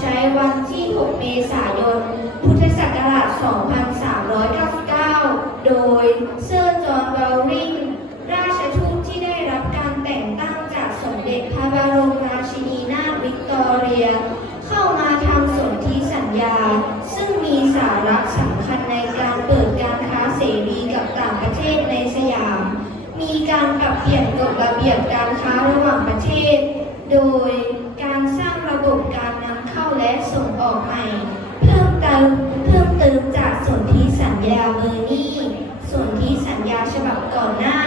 ใช้วันที่ 6 เมษายน พุทธศักราช 2399 โดยเซอร์จอห์นเวลริง ราชทูตที่ได้รับการแต่งตั้งจากสมเด็จพระบรมราชินีนาถวิกตอเรีย เข้ามาทำสนธิสัญญา ซึ่งมีสาระสำคัญในการเปิดการค้าเสรีกับต่างประเทศในสยาม มีการปรับเปลี่ยนกฎระเบียบการค้าระหว่างประเทศ โดยการสร้างระบบการนำ และส่งออกใหม่ เพิ่มเติมเพิ่มเติมจากสนธิสัญญาเบอร์นีสนธิสัญญาฉบับก่อนหน้า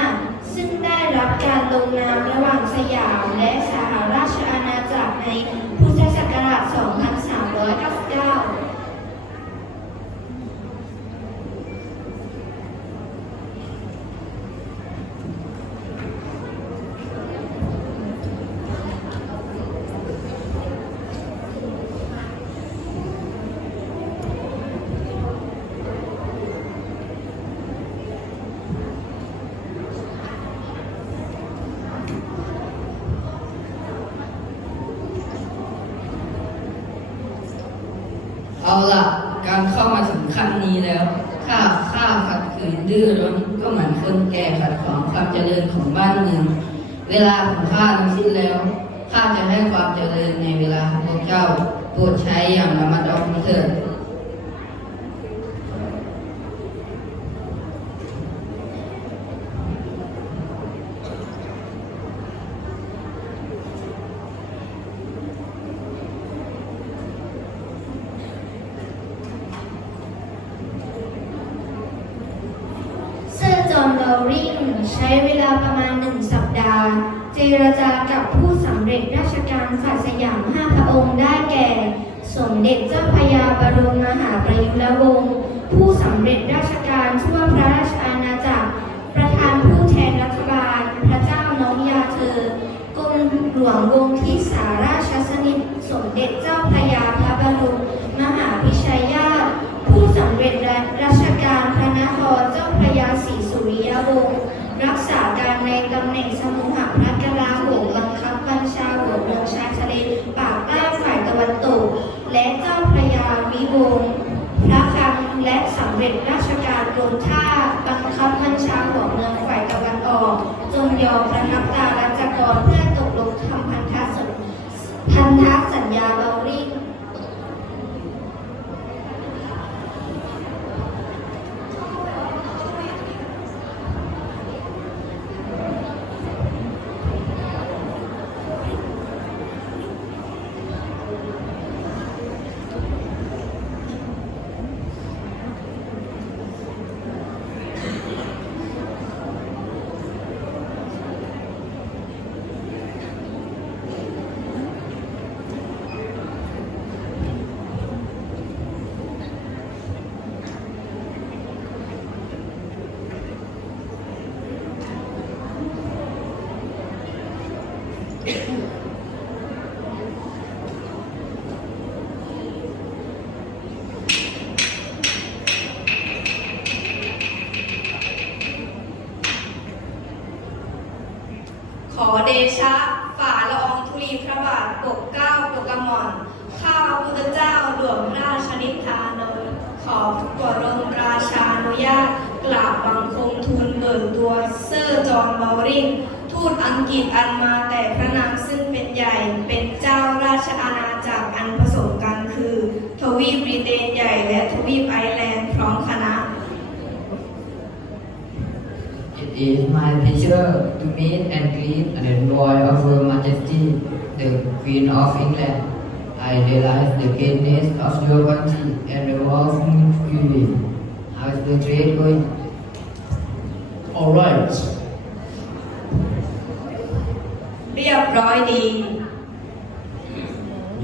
ซึ่งได้รับการลงนามระหว่างสยามและสหราชอาณาจักรในพุทธศักราช 2399 เอาล่ะการเข้ามาถึงขั้นนี้แล้ว ถ้าข้าขัดขืนดื้อรั้นก็เหมือนคนแก่ขัดขวางความเจริญของบ้านเมือง เวลาของข้าทั้งสิ้นแล้วข้าจะให้ความเจริญในเวลาของพวกเจ้าโปรดใช้อย่างระมัดระวังเถิด เซ อร์จอนลอริงใช้เวลาประมาณหนึ่งสัปดาห์ เจรจากับผู้สำเร็จราชการฝ่ายสยามห้าพระองค์ได้แก่ สมเด็จเจ้าพระยาบรมมหา ยอมระงับการาชกรเพื่อตกลงทำพันธสัญพันธสัญญาเบลริง ขอเด ชะ ฝ่าละอองธุลีพระบาทปกเกล้าปกกระหม่อมข้าพระพุทธเจ้าหลวงราชนิทานนท์ขอบรมราชานุญาตกราบบังคมทูลเบิกตัวเซอร์จอห์นเบลริงทูตอังกฤษอันมาแต่พระนามซึ่งเป็นใหญ่เป็นเจ้าราชอาณาจักรอันผสมกันคือ ทวีปบริเตน is my pleasure to meet and greet the envoy of Her Majesty, the Queen of England. I realize the greatness of your country and the war of you. How is the trade going? All right. เรียบร้อยดี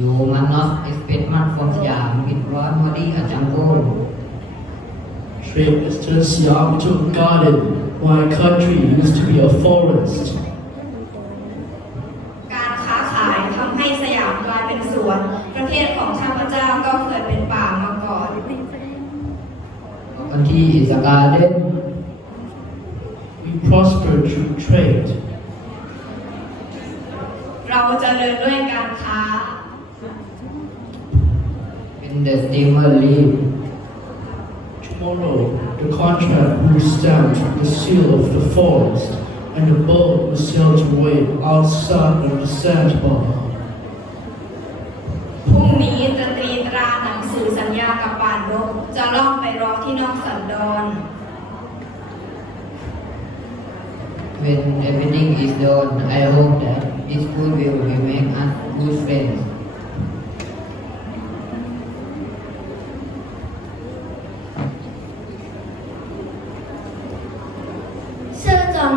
You must not expect much from Siam with one body a jungle. Trade is just Siam to a garden. My country used to be a forest. การค้าขายทำให้สยามกลายเป็นสวน ประเทศของข้าพเจ้าก็เคยเป็นป่ามาก่อน Country is a garden. We prospered through trade. เราเจริญด้วยการค้า when the steamer leave. Tomorrow, the contract will stamp the seal of the forest, and the boat will sail away outside of the sandbar. พรุ่งนี้จะตรีตราหนังสือสัญญากับป่านรบ จะล่องไปรอที่นอกสันดอน When everything is done, I hope that this food will make us good friends.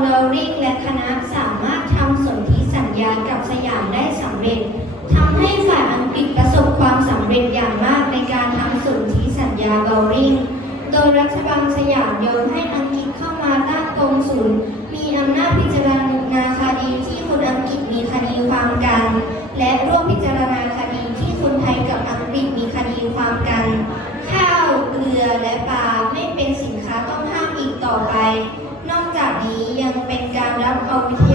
ลอริงและคณะสามารถทำสนธิสัญญากับสยามได้สำเร็จทำให้ฝ่ายอังกฤษประสบความสำเร็จอย่างมากในการทำสนธิสัญญาลอริงโดยรัฐบาลสยามยอมให้อังกฤษเข้ามาตั้งกองศูนย์มีอำนาจพิจารณาคดีที่คนอังกฤษมีคดีความกัน และร่วมพิจารณาค Oh. here.